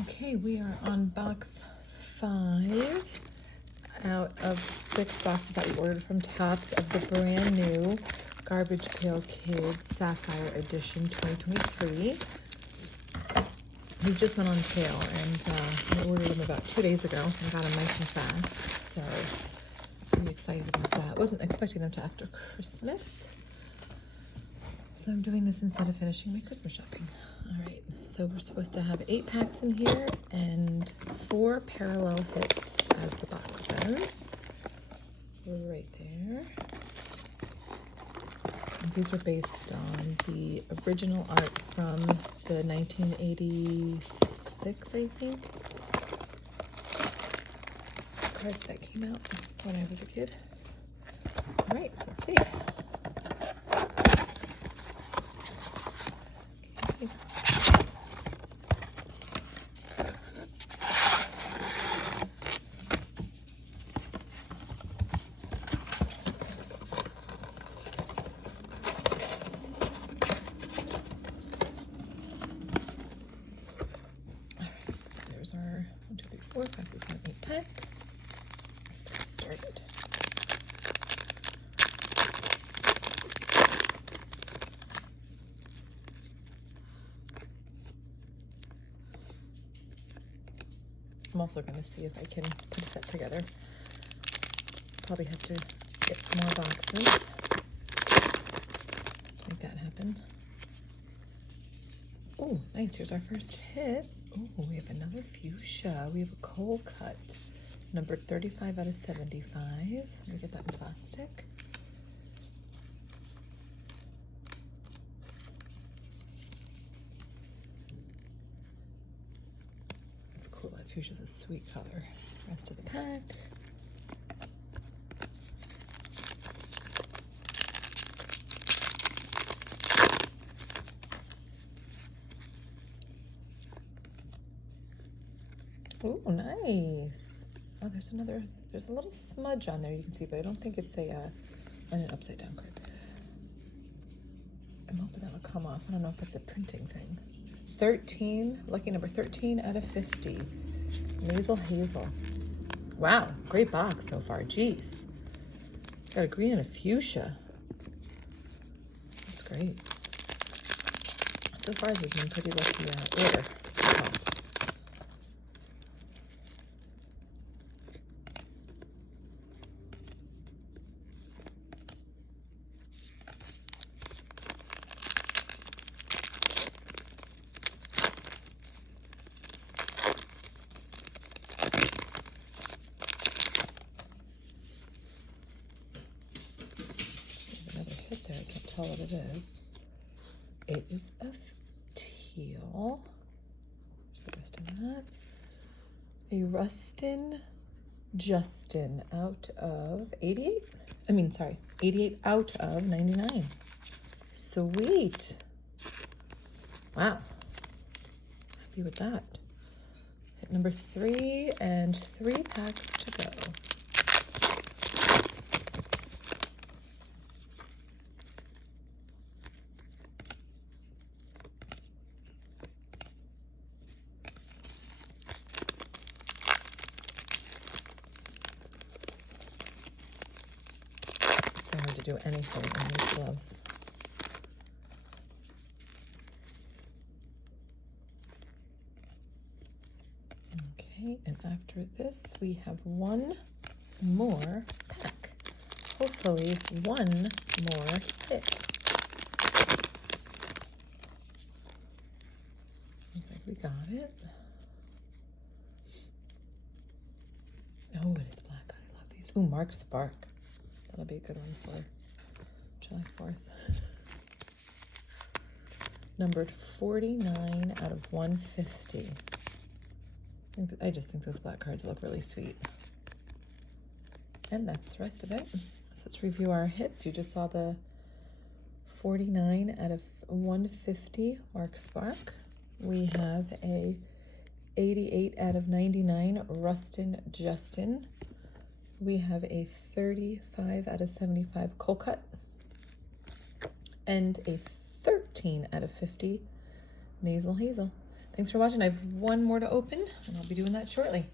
Okay, we are on box 5 out of 6 boxes that we ordered from Tops of the brand new Garbage Pail Kids Sapphire Edition 2023. These just went on sale, and I ordered them about 2 days ago and got them nice and fast, so pretty excited about that. Wasn't expecting them to after Christmas, so I'm doing this instead of finishing my Christmas shopping. All right, so we're supposed to have 8 packs in here and 4 parallel hits, as the box says. Right there. And these are based on the original art from the 1986, I think, cards that came out when I was a kid. All right, so let's see. Okay. Our 1, 2, 3, 4, 5, 6, 7, 8 packs. Let's get started. I'm also going to see if I can put a set together. Probably have to get some more boxes. Make that happen. Oh, nice. Here's our first hit. Oh, we have another fuchsia. We have a cold cut, number 35 out of 75. Let me get that in plastic. That's cool. That fuchsia's a sweet color. Rest of the pack. Oh, nice. Oh, there's a little smudge on there you can see, but I don't think it's an upside down card. I'm hoping that'll come off. I don't know if it's a printing thing. 13, lucky number 13 out of 50. Nasal Hazel. Wow, great box so far. Jeez. Got a green and a fuchsia. That's great. So far, this has been pretty lucky order. Hit there. I can't tell what it is. It is a teal. Where's the rest of that? A Rustin Justin out of 88. 88 out of 99. Sweet. Wow. Happy with that. Hit number 3 and 3 packs to go. To do anything in these gloves. Okay, and after this we have 1 more pack. Hopefully 1 more hit. Looks like we got it. Oh, it is black. I love these. Ooh, Mark Spark. That'll be a good one for July 4th. Numbered 49 out of 150. I just think those black cards look really sweet. And that's the rest of it. So let's review our hits. You just saw the 49 out of 150 Mark Spark. We have a 88 out of 99 Rustin Justin. We have a 35 out of 75 Cold Cut and a 13 out of 50 Nasal Hazel. Thanks for watching. I have one more to open, and I'll be doing that shortly.